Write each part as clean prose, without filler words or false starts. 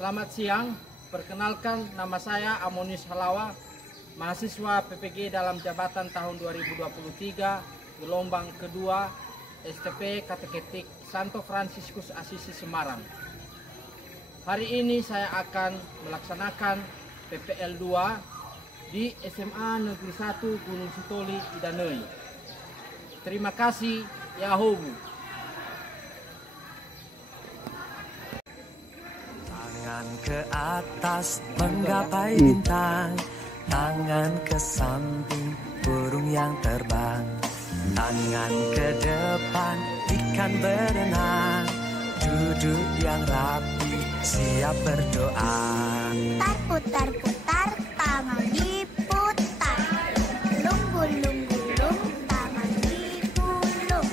Selamat siang, perkenalkan nama saya Amonius Halawa, mahasiswa PPG dalam jabatan tahun 2023, gelombang kedua, STP Kateketik Santo Fransiskus Asisi Semarang. Hari ini saya akan melaksanakan PPL 2 di SMA Negeri 1 Gunung Sitoli, Idanui. Terima kasih, Yahobu. Tangan ke atas menggapai bintang, tangan ke samping burung yang terbang, tangan ke depan ikan berenang, duduk yang rapi siap berdoa. Putar-putar, tangan diputar, lunggu-lunggu-lung, tangan digulung,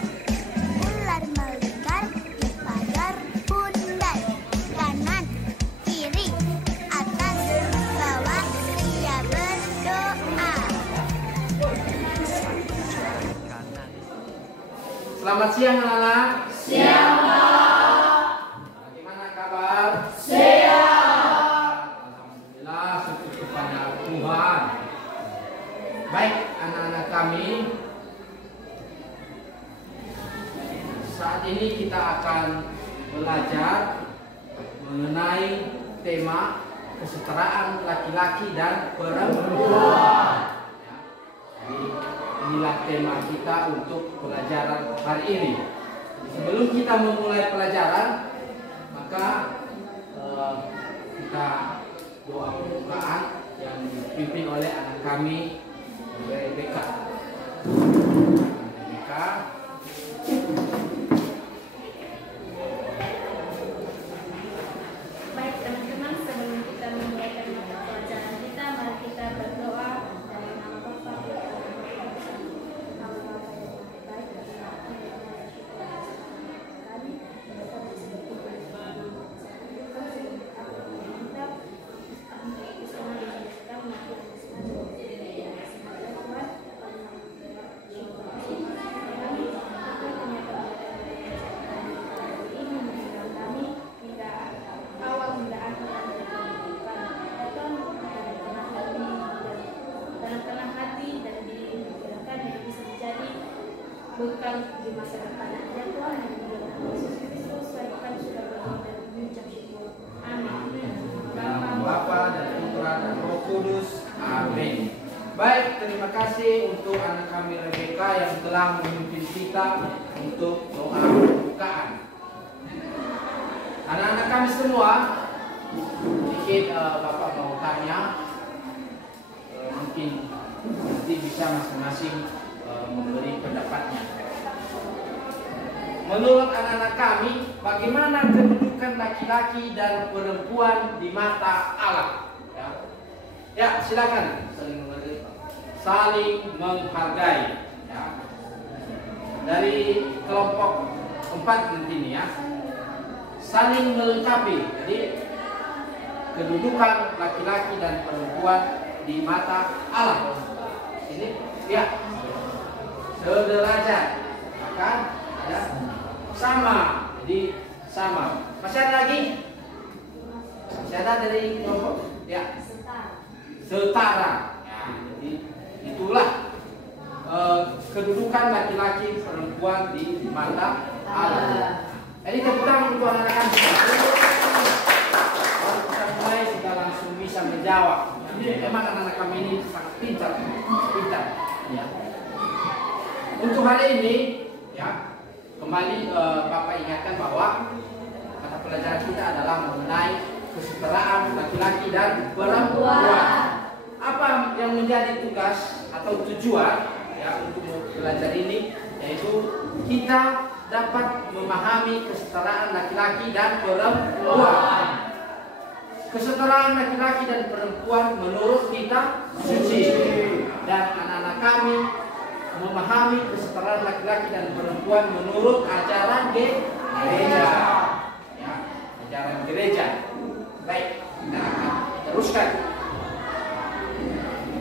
ular melingkar di pagar bundar, kanan, kiri, atas, bawah, ia berdoa. Selamat siang anak-anak. Siang, Pak. Bagaimana kabar? Tuhan. Baik anak-anak kami, saat ini kita akan belajar mengenai tema kesetaraan laki-laki dan perempuan. Jadi inilah tema kita untuk pelajaran hari ini. Sebelum kita memulai pelajaran, maka kita doa pembukaan yang dipimpin oleh anak kami, Rebecca. Baik teman-teman, sebelum kita memulai mata pelajaran kita, mari kita berdoa dalam nama Bapa, Putra, dan Roh Kudus. Nama Bapa yang maha baik, dan nama Tuhan yang maha syukur atas kehadiran kami, dan kami seperti berdoa. Bekal di masa depan ya Tuhan, yang dalam Yesus Kristus kami sudah berdoa dan mengucap syukur. Amin. Dalam Bapa dan Putra dan Roh Kudus. Amin. Baik, terima kasih untuk anak kami Rebecca yang telah memimpin kita untuk doa pembukaan. Anak-anak kami semua, sedikit Bapak mau tanya, mungkin nanti bisa masing-masing memberi pendapatnya. Menurut anak-anak kami, bagaimana kedudukan laki-laki dan perempuan di mata Allah? Ya, silakan saling menghargai. Ya. Dari kelompok 4 nanti ini ya, saling melengkapi. Jadi kedudukan laki-laki dan perempuan di mata Allah. Ini ya. Sederajat, maka ya, sama, jadi sama. Masih ada lagi? Masih ada dari kelompok? Ya, setara. Ya, jadi itulah kedudukan laki-laki perempuan di mata Allah. Jadi tepuk tangan untuk anak-anak kalau kita mulai kita langsung bisa menjawab. Memang anak-anak kami ini sangat pintar. Ya. Untuk hari ini, ya, kembali Bapak ingatkan bahwa kata pelajaran kita adalah mengenai kesetaraan laki-laki dan perempuan. Apa yang menjadi tugas atau tujuan ya untuk belajar ini, yaitu kita dapat memahami kesetaraan laki-laki dan perempuan. Kesetaraan laki-laki dan perempuan menurut kita suci, dan anak-anak kami memahami kesetaraan laki-laki dan perempuan menurut ajaran gereja. Ya, ajaran gereja. Baik, kita akan teruskan.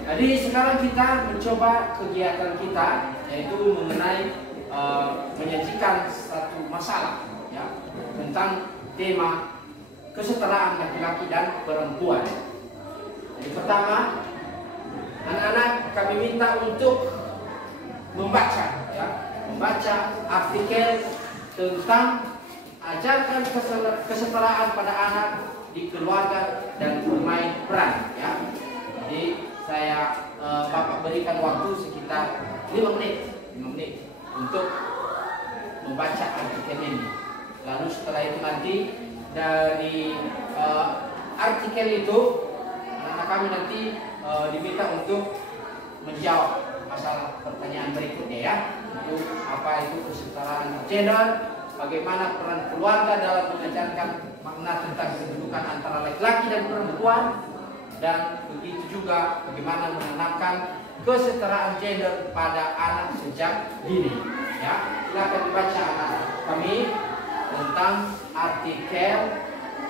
Jadi sekarang kita mencoba kegiatan kita, yaitu mengenai menyajikan satu masalah ya, tentang tema kesetaraan laki-laki dan perempuan. Jadi pertama, anak-anak kami minta untuk membaca, ya, membaca artikel tentang ajarkan kesetaraan pada anak di keluarga dan bermain peran. Ya. Jadi saya Bapak berikan waktu sekitar 5 menit untuk membaca artikel ini. Lalu setelah itu nanti dari artikel itu anak-anak kami nanti diminta untuk menjawab masalah pertanyaan berikutnya, ya. Itu apa itu kesetaraan gender, bagaimana peran keluarga dalam mengajarkan makna tentang kedudukan antara laki-laki dan perempuan, dan begitu juga bagaimana menanamkan kesetaraan gender pada anak sejak dini. Ya, silakan dibaca anak kami tentang artikel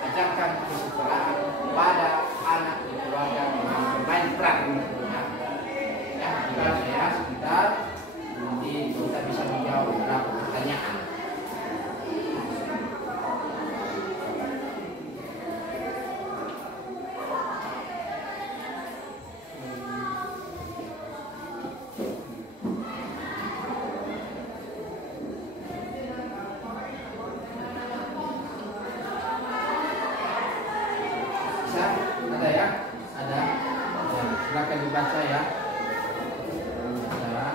ajarkan kesetaraan pada anak di keluarga dengan bermain peran. Ya, dibaca ya sebentar, nanti kita bisa menjawab beberapa pertanyaan. Ada ya? Ada. Ya, silakan dibaca ya. Ada.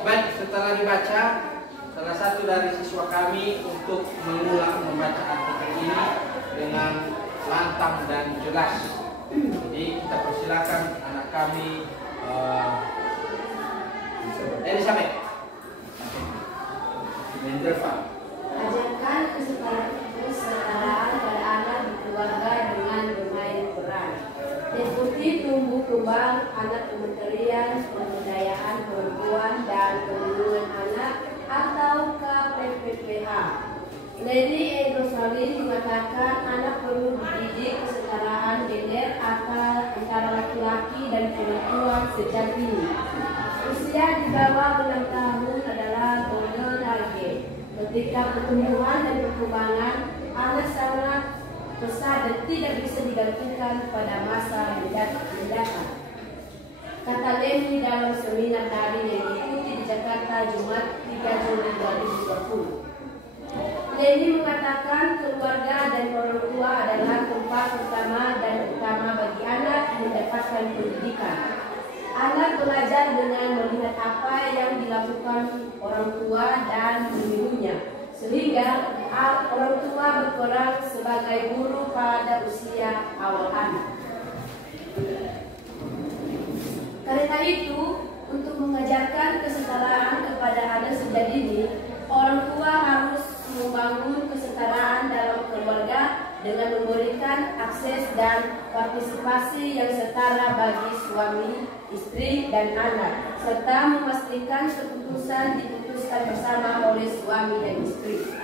Baik, setelah dibaca, salah satu dari siswa kami untuk mengulang membaca artikel ini dengan lantang dan jelas. Jadi kita persilakan anak kami Elizabeth Mendelva. Ajarkan kesetaraan pada anak di keluarga dengan bermain peran. Deputi tumbuh kembang anak Kementerian Pemberdayaan Perempuan dan Perlindungan Anak atau KPPPH. Lady Rosali mengatakan anak perlu dididik kesetaraan gender antara laki-laki dan perempuan sejak dini. Usia di bawah 6 tahun adalah golden age. Ketika pertumbuhan dan perkembangan anak sangat pesat dan tidak bisa digantikan pada masa mendatang. Kata Leni dalam seminar daring yang diikuti di Jakarta Jumat 3 Juli 2020. Leni mengatakan keluarga dan orang tua adalah tempat pertama dan utama bagi anak mendapatkan pendidikan. Anak belajar dengan melihat apa yang dilakukan orang tua dan menirunya, sehingga orang tua berperan sebagai guru pada usia awal anak. Karena itu, untuk mengajarkan kesetaraan kepada anak sejak dini, orang tua harus membangun kesetaraan dalam keluarga dengan memberikan akses dan partisipasi yang setara bagi suami, istri, dan anak, serta memastikan keputusan diputuskan bersama oleh suami dan istri.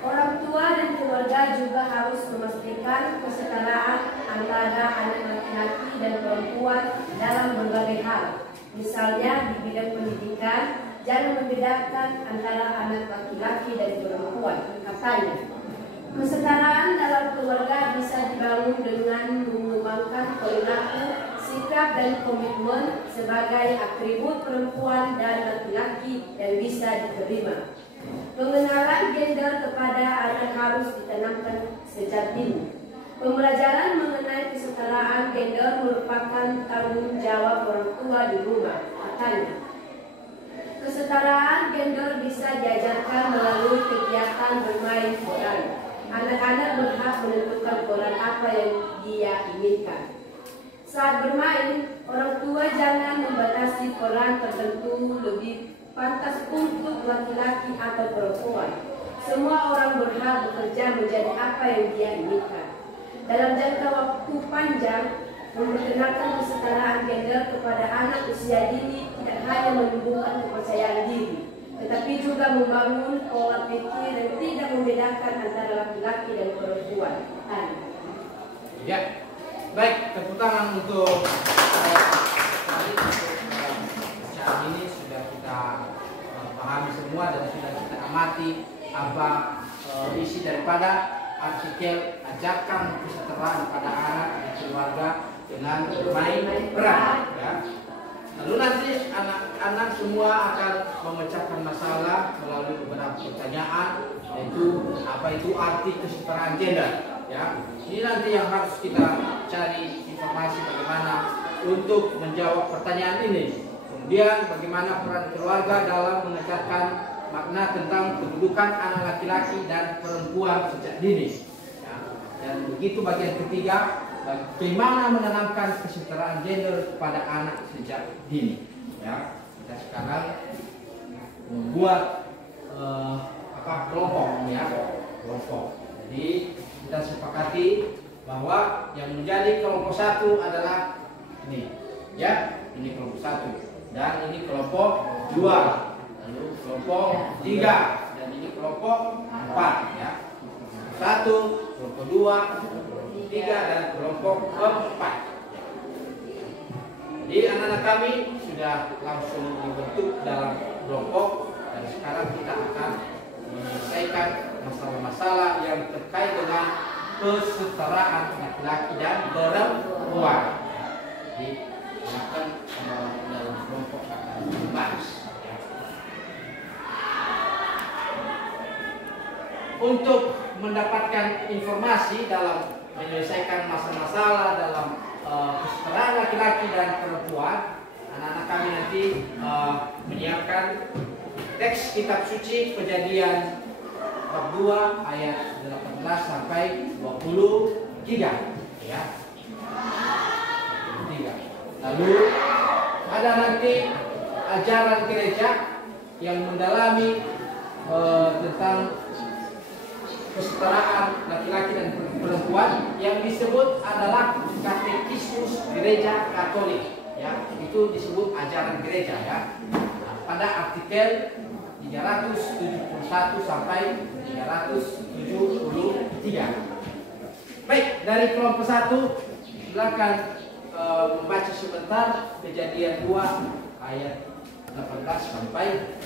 Orang tua dan keluarga juga harus memastikan kesetaraan antara anak laki-laki dan perempuan dalam berbagai hal. Misalnya di bidang pendidikan, jangan membedakan antara anak laki-laki dan perempuan, katanya. Kesetaraan dalam keluarga bisa dibangun dengan mengembangkan perilaku, sikap dan komitmen sebagai atribut perempuan dan laki-laki yang bisa diterima. Pengenalan gender kepada anak harus ditanamkan sejak dini. Pembelajaran mengenai kesetaraan gender merupakan tanggung jawab orang tua di rumah, katanya. Kesetaraan gender bisa diajarkan melalui kegiatan bermain peran. Anak-anak berhak menentukan peran apa yang dia inginkan. Saat bermain, orang tua jangan membatasi peran tertentu lebih pantas untuk laki-laki atau perempuan. Semua orang berhak bekerja menjadi apa yang dia inginkan. Dalam jangka waktu panjang, memperkenalkan kesetaraan gender kepada anak usia dini tidak hanya menumbuhkan kepercayaan diri, tetapi juga membangun pola pikir yang tidak membedakan antara laki-laki dan perempuan. Ya, baik, tepuk tangan untuk bacaan ini sudah kita pahami semua dan sudah kita amati apa isi daripada artikel ajarkan kesetaraan pada anak dan keluarga dengan bermain peran. Ya. Lalu nanti anak-anak semua akan memecahkan masalah melalui beberapa pertanyaan, yaitu apa itu arti kesetaraan gender. Ya, ini nanti yang harus kita cari informasi bagaimana untuk menjawab pertanyaan ini. Kemudian bagaimana peran keluarga dalam mengajarkan makna tentang kedudukan anak laki-laki dan perempuan sejak dini. Ya, dan begitu bagian ketiga, bagaimana menanamkan kesetaraan gender kepada anak sejak dini. Ya, kita sekarang membuat kelompok, ya, kelompok. Jadi kita sepakati bahwa yang menjadi kelompok satu adalah ini, ya, ini kelompok satu, dan ini kelompok dua, lalu kelompok tiga, dan ini kelompok empat, ya, satu, kelompok dua, kelompok tiga, dan kelompok empat. Jadi anak-anak kami sudah langsung dibentuk dalam kelompok, dan sekarang kita akan menyelesaikan masalah-masalah yang terkait dengan kesetaraan laki-laki dan perempuan. Jadi akan dalam kelompok akan membahas. Untuk mendapatkan informasi dalam menyelesaikan masalah-masalah dalam kesetaraan laki-laki dan perempuan, anak-anak kami nanti menyiapkan teks kitab suci Kejadian bab 2 ayat 18 sampai 23, ya. 23. Lalu ada nanti ajaran gereja yang mendalami tentang kesetaraan laki-laki dan perempuan yang disebut adalah katekismus gereja Katolik, ya. Itu disebut ajaran gereja, ya. Nah, pada artikel 371 sampai 373. Baik, dari kelompok 1 silakan membaca sebentar Kejadian 2 ayat 18 sampai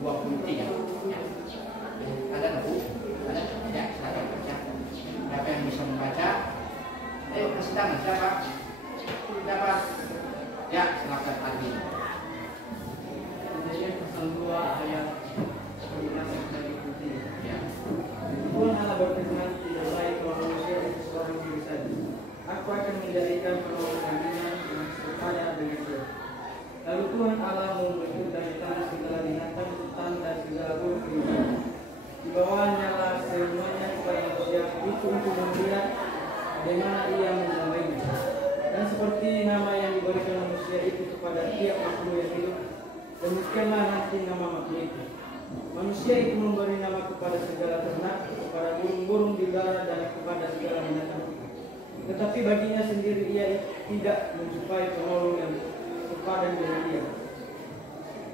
23. Ya. Ada Bu? Ada? Ya, silakan baca. Siapa yang bisa membaca? Kasih tangan siapa? Siapa? Ya, silakan Adi. Kejadian pasal 2 ayat 11 sampai 23. Ya. Tuhan Allah berfirman, tidak lain kalau manusia itu seorang diri saja. Aku akan menjadikan penolong kandungan yang sepada dengan dia. Lalu Tuhan Allah membentuk dari tanah segala binatang, hutan dan segala burung kehidupan. Di bawahnya lah semuanya kepada manusia itu untuk melihat bagaimana ia menamainya. Dan seperti nama yang diberikan manusia itu kepada tiap makhluk yang hidup, demikianlah nanti nama makhluk itu. Manusia itu memberi nama kepada segala ternak, kepada burung-burung di udara, dan kepada segala binatang. Tetapi baginya sendiri ia tidak menjumpai penolong yang sepadan dengan dia.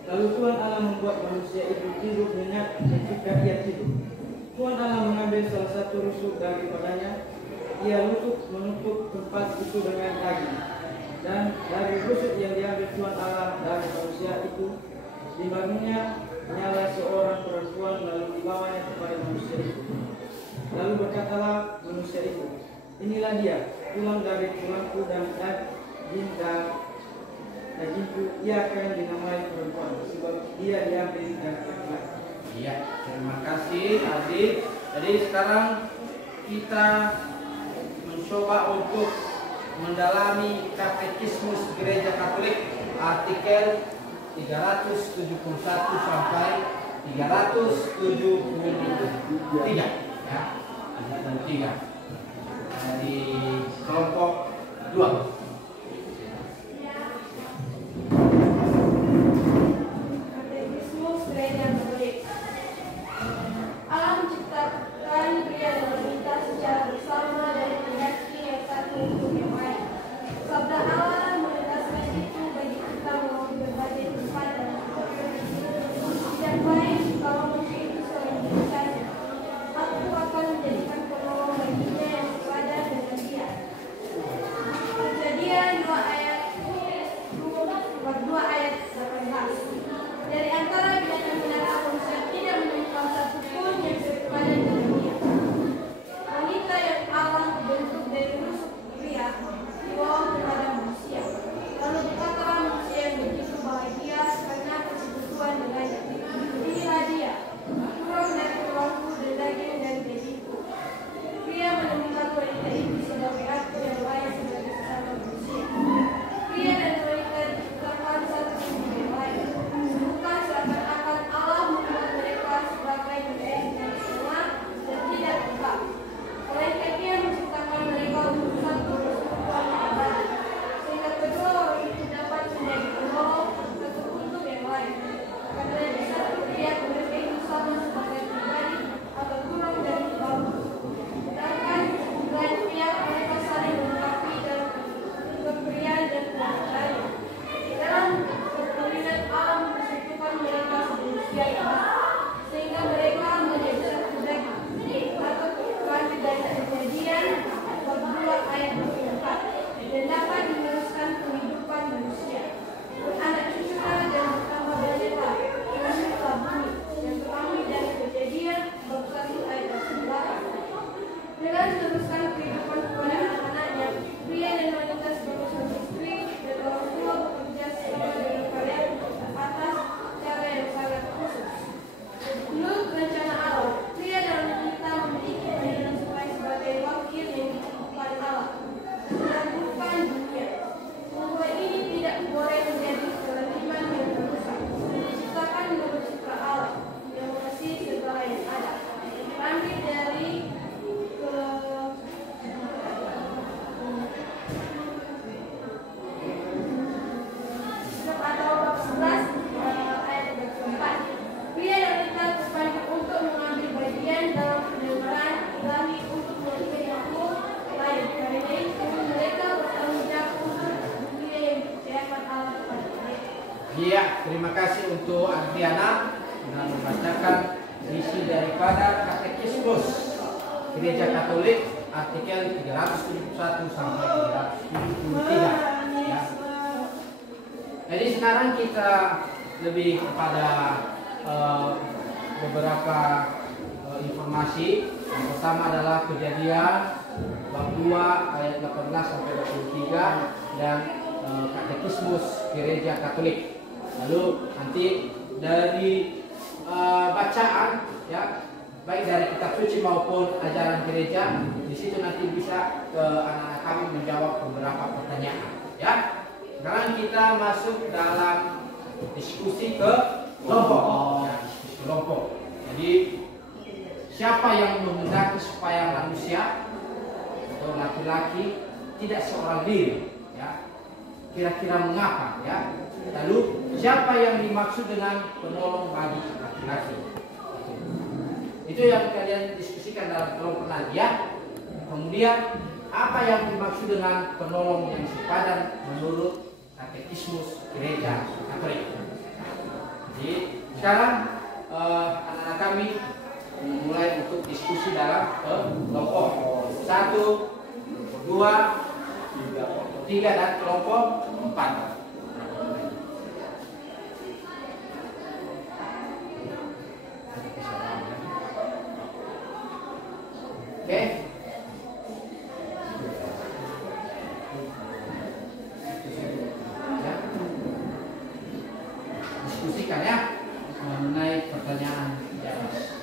Lalu Tuhan Allah membuat manusia itu tidur nyenyak ketika ia tidur. Tuhan Allah mengambil salah satu rusuk daripadanya. Ia menutup tempat itu dengan daging. Dan dari rusuk yang diambil Tuhan Allah dari manusia itu, dibangunnya nyala seorang perempuan, lalu dibawanya kepada manusia itu. Lalu berkatalah manusia itu, inilah dia, tulang dari tulangku dan dagingku, ia akan dinamai perempuan, sebab dia diambil dari laki-laki. Iya, terima kasih Aziz. Jadi sekarang kita mencoba untuk mendalami katekismus Gereja Katolik artikel 371 sampai 373, ya, 3 dari kelompok 2. Katekismus Gereja Katolik. Allah untuk Adriana dengan membacakan isi daripada Katekismus Gereja Katolik artikel 371 sampai 373 ya. Jadi sekarang kita lebih kepada beberapa informasi. Yang pertama adalah Kejadian bab 2 ayat 18 sampai 23 dan Katekismus Gereja Katolik. Lalu nanti dari bacaan ya, baik dari kitab suci maupun ajaran gereja, di situ nanti bisa anak-anak kami menjawab beberapa pertanyaan ya. Sekarang kita masuk dalam diskusi ke kelompok ya, diskusi kelompok. Jadi siapa yang menghendaki supaya manusia atau laki-laki tidak seorang diri ya, kira-kira mengapa ya. Lalu siapa yang dimaksud dengan penolong bagi laki-laki? Itu yang kalian diskusikan dalam kelompok nanti ya. Kemudian apa yang dimaksud dengan penolong yang sepadan menurut Katekismus Gereja Katolik? Jadi sekarang anak-anak kami mulai untuk diskusi dalam kelompok 1, 2, 3 dan kelompok 4. Oke. Ya. Diskusikan ya mengenai pertanyaan di atas.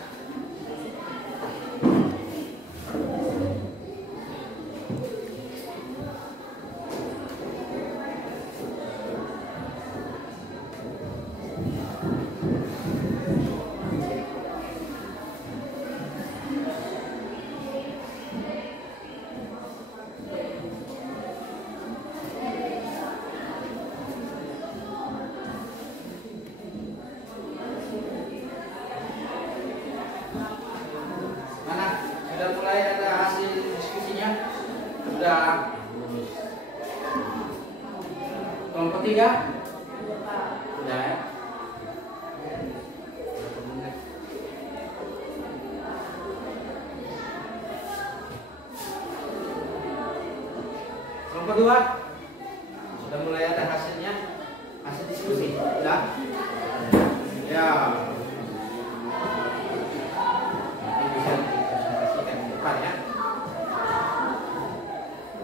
Kelompok 3 sudah ya. Kelompok 2 sudah mulai ada hasilnya, hasil diskusi sudah ya. Nanti bisa dipresentasikan ke depan ya.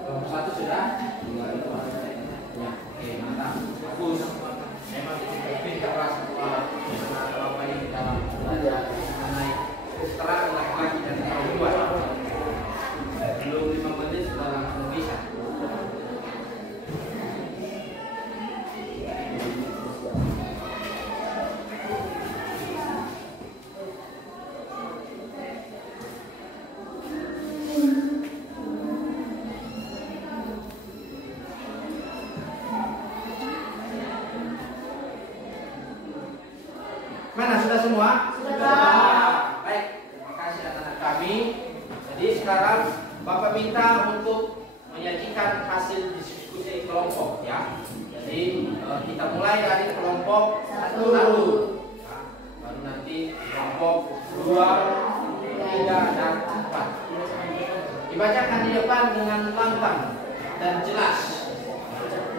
Kelompok 1 sudah ya, oke, mantap, bagus. Memang kita kelas apa ini dalam belajar mengenai kesetaraan laki-laki dan perempuan. Belum 5 menit sudah langsung bisa. Mana sudah semua? Sudah. Baik, terima kasih anak-anak kami. Jadi sekarang Bapak minta untuk menyajikan hasil diskusi kelompok ya. Jadi kita mulai dari kelompok 1 dulu. Nah, baru nanti kelompok 2, 3 dan 4. Dibacakan di depan dengan lantang dan jelas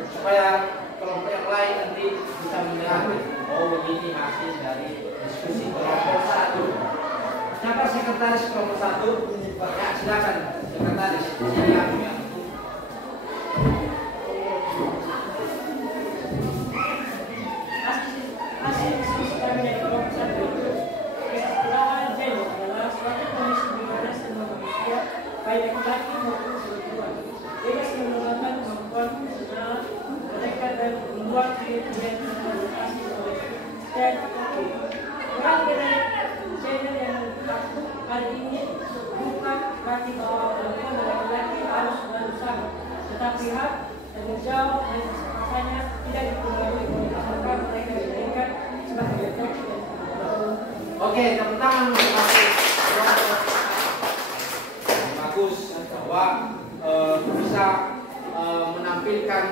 supaya kelompok yang lain nanti bisa mendengar. Oh, begini hasil dari diskusi kelompok 1. Siapa sekretaris kelompok 1? Ya, silakan sekretaris. Silakan. Hasil diskusi kami dari kelompok 1 itu kesetaraan gender adalah suatu kondisi di mana semua manusia, baik laki-laki maupun perempuan, bebas mengembangkan kemampuan fungsional mereka dan membuat pilihan yang berorientasi oleh dan orang dengan gender yang aktif hari ini bukan berarti bahwa perempuan dan laki-laki harus bersama, tetapi hak tanggung jawab dan kesempatannya tidak dipengaruhi oleh apakah mereka diberikan sebagai laki-laki dan perempuan. Oke, tepuk tangan untuk kelompok. Bagus bahwa bisa menampilkan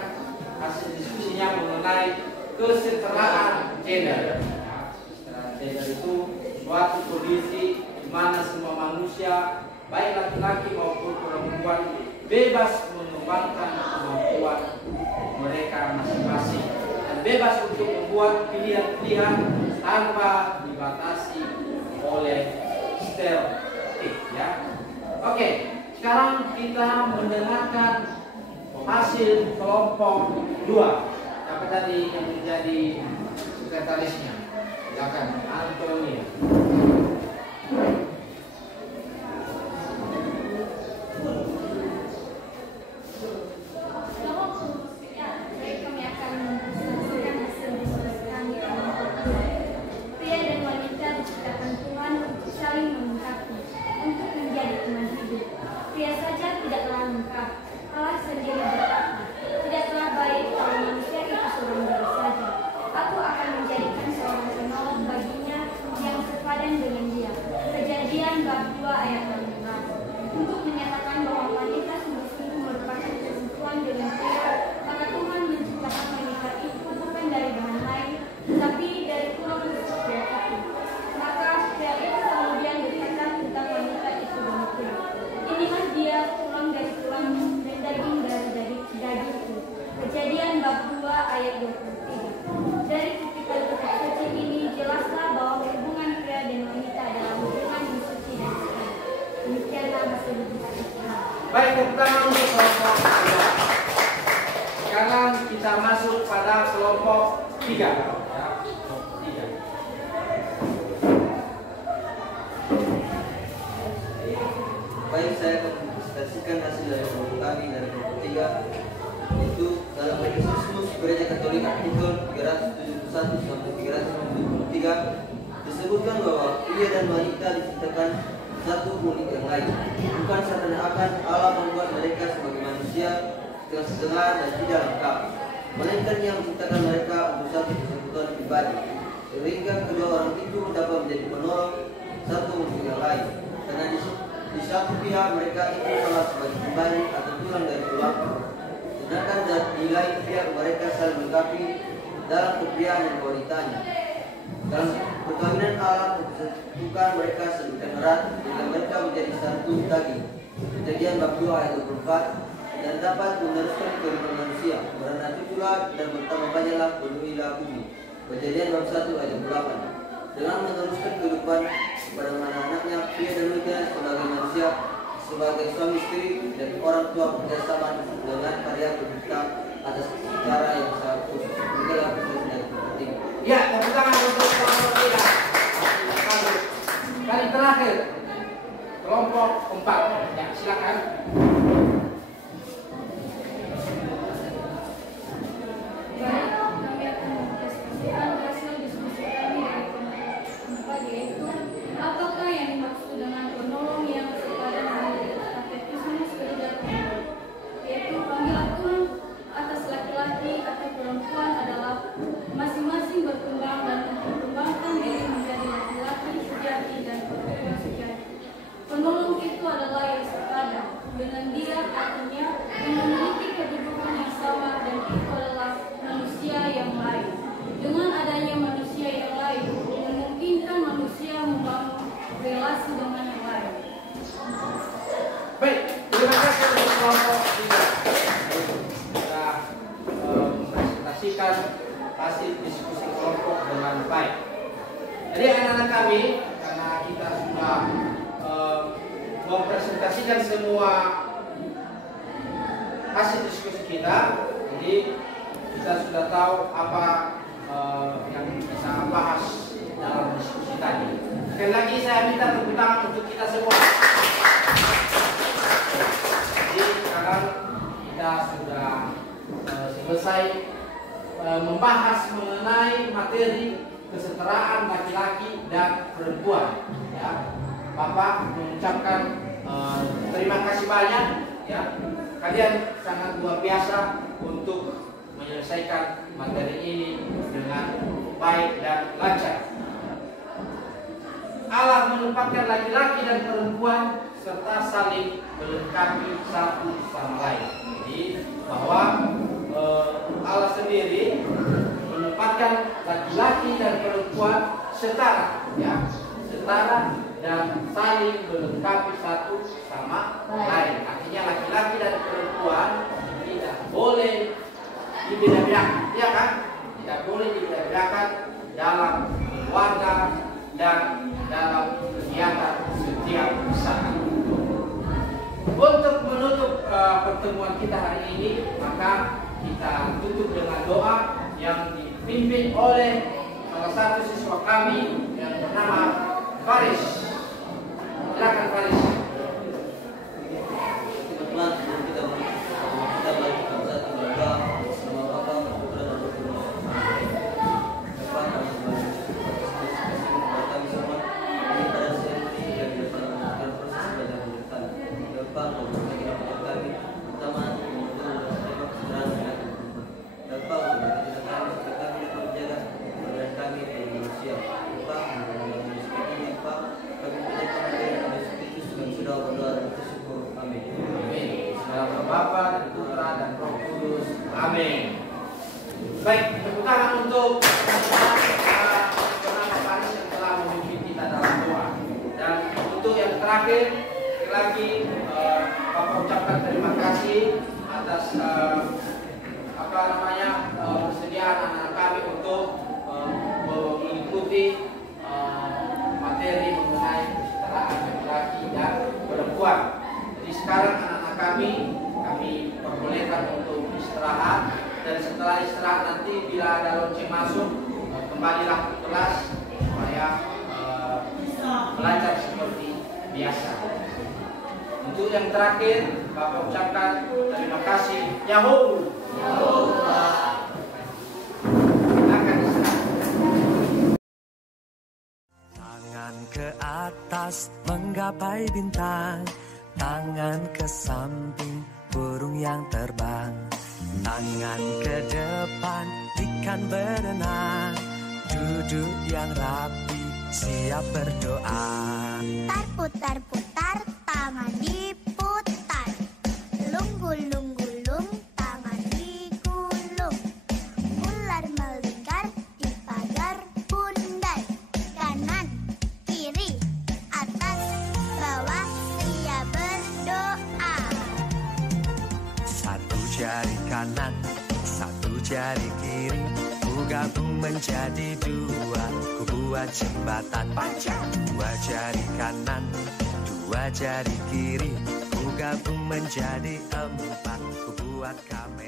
hasil diskusinya mengenai kesetaraan gender. Yaitu itu suatu kondisi di mana semua manusia, baik laki-laki maupun perempuan, bebas mengembangkan kemampuan mereka masing-masing dan bebas untuk membuat pilihan-pilihan tanpa dibatasi oleh stereotip. Ya, oke. Sekarang kita mendengarkan hasil kelompok 2. Siapa tadi yang menjadi sekretarisnya? Silakan, Antonia. Pria dan wanita diciptakan Tuhan untuk saling melengkapi, untuk menjadi teman hidup. Pria saja tidaklah lengkap. Allah sendiri berkata, tidaklah baik kalau manusia itu seorang diri saja. Aku akan menjadikan seorang penolong baginya yang sepadan dengan dia. Kejadian bab 2 ayat 16. Untuk menyatakan bahwa wanita sungguh-sungguh merupakan kesentuhan dengan pria, karena Tuhan menciptakan wanita itu bukan dari bahan lain, tetapi dari tulang rusuk pria itu. Maka pria itu kemudian berkata tentang wanita itu demikian. Inilah dia, tulang dari tulang dan daging dari dagingku. Kejadian bab 2 ayat 23. Dari kutipan kitab suci ini jelaslah bahwa hubungan pria dan wanita adalah hubungan yang suci dan sehat. Demikianlah hasil hubungan. Baik, tepuk tangan untuk kelompok 2. Sekarang kita masuk pada kelompok 3. Ya, kelompok 3. Baik, saya akan presentasikan hasil dari kelompok kami dari kelompok 3. Itu dalam Katekismus Gereja Katolik artikel 371 sampai 393 disebutkan bahwa pria dan wanita diciptakan satu unik yang lain. Bukan seakan-akan Allah membuat mereka sebagai manusia setengah-setengah dan tidak lengkap, melainkan yang menciptakan mereka untuk satu kebutuhan pribadi, sehingga kedua orang itu dapat menjadi penolong satu untuk yang lain. Karena di satu pihak mereka itu salah sebagai kembali atau tulang dari tulang, sedangkan di lain pihak mereka saling melengkapi dalam kepriaan dan wanitanya. Dalam perkawinan Allah mempersatukan mereka sedemikian erat sehingga mereka menjadi satu daging. Kejadian bab 2 ayat 24. Dan dapat meneruskan kehidupan manusia, beranak cuculah dan bertambah banyaklah, penuhilah bumi. Kejadian bab 1 ayat 28. Dengan meneruskan kehidupan kepada anak-anaknya, pria dan wanita sebagai manusia, sebagai suami istri dan orang tua bekerjasama dengan karya pencipta atas cara yang sangat khusus. Inilah proses dari penting. Ya, tepuk tangan untuk kelompok 3. Kali terakhir kelompok 4. Ya, silakan. Baik, kami akan mempresentasikan hasil diskusi kami dari kelompok 4, yaitu apakah yang dimaksud dengan penolong yang sepadan dengan Katekismus Gereja Katolik, yaitu panggilan Tuhan atas laki-laki atau perempuan adalah masing-masing berkembang dan mengembangkan diri menjadi laki-laki sejati dan perempuan sejati. Penolong itu adalah yang sepadan dengan dia, artinya yang memiliki kedudukan yang sama, dan itu adalah manusia yang lain. Dengan adanya manusia yang lain, memungkinkan manusia membangun relasi dengan yang lain. Baik, terima kasih untuk kelompok 3. Kita mempresentasikan hasil diskusi kelompok dengan baik. Jadi anak-anak kami, karena kita sudah mempresentasikan semua hasil diskusi kita, jadi kita sudah tahu apa yang bisa bahas dalam diskusi tadi. Sekali lagi saya minta tepuk tangan untuk kita semua. Jadi sekarang kita sudah selesai membahas mengenai materi kesetaraan laki-laki dan perempuan. Ya, Bapak mengucapkan terima kasih banyak. Ya, kalian sangat luar biasa untuk menyelesaikan materi ini dengan baik dan lancar. Allah menempatkan laki-laki dan perempuan serta saling melengkapi satu sama lain. Jadi bahwa Allah sendiri menempatkan laki-laki dan perempuan setara, ya, setara dan saling melengkapi satu sama lain. Artinya laki-laki dan perempuan tidak boleh dibeda-bedakan, ya kan? Tidak boleh dibeda-bedakan dalam keluarga dan dalam kegiatan setiap saat. Untuk menutup pertemuan kita hari ini, maka kita tutup dengan doa yang dipimpin oleh salah satu siswa kami yang bernama Faris. Silakan Faris. Teman-teman, kita bagi satu berdoa sama Bapa, Putra dan Roh Kudus. Bapa, kami semua ini pada siang ini dan di depan melakukan proses belajar mengerti. Bapa, bagi kami pertama untuk menembak kebenaran dan Bapa, bagi kami menjaga kebenaran kami dari manusia. Bapa, mengenai seperti ini, Bapa, kami menjaga kebenaran Yesus yang sudah berdoa dan bersyukur. Amin. Amin. Nama Bapa dan Putra dan Roh Kudus. Amin. Baik, tepuk tangan untuk bernama Faris yang telah memimpin kita dalam doa. Dan untuk yang terakhir, lagi Bapak ucapkan terima kasih atas persediaan anak-anak kami untuk mengikuti materi mengenai kesetaraan laki-laki dan perempuan. Jadi sekarang anak-anak kami perbolehkan untuk istirahat, dan setelah istirahat nanti bila ada lonceng masuk kembalilah ke kelas supaya belajar seperti biasa. Untuk yang terakhir, Bapak ucapkan terima kasih. Yahoo. Akan istirahat. Tangan ke atas menggapai bintang, tangan ke samping burung yang terbang, tangan ke depan ikan berenang, duduk yang rapi siap berdoa. Putar, putar, tangan diputar. Gulung, gulung, gulung, tangan digulung. Ular melingkar di pagar bundar. Kanan, kiri, atas, bawah, siap berdoa. Satu jari kanan, satu jari kiri, ku gabung menjadi dua, ku buat jembatan. Dua jari kanan, dua jari kiri, ku gabung menjadi empat, ku buat kamera.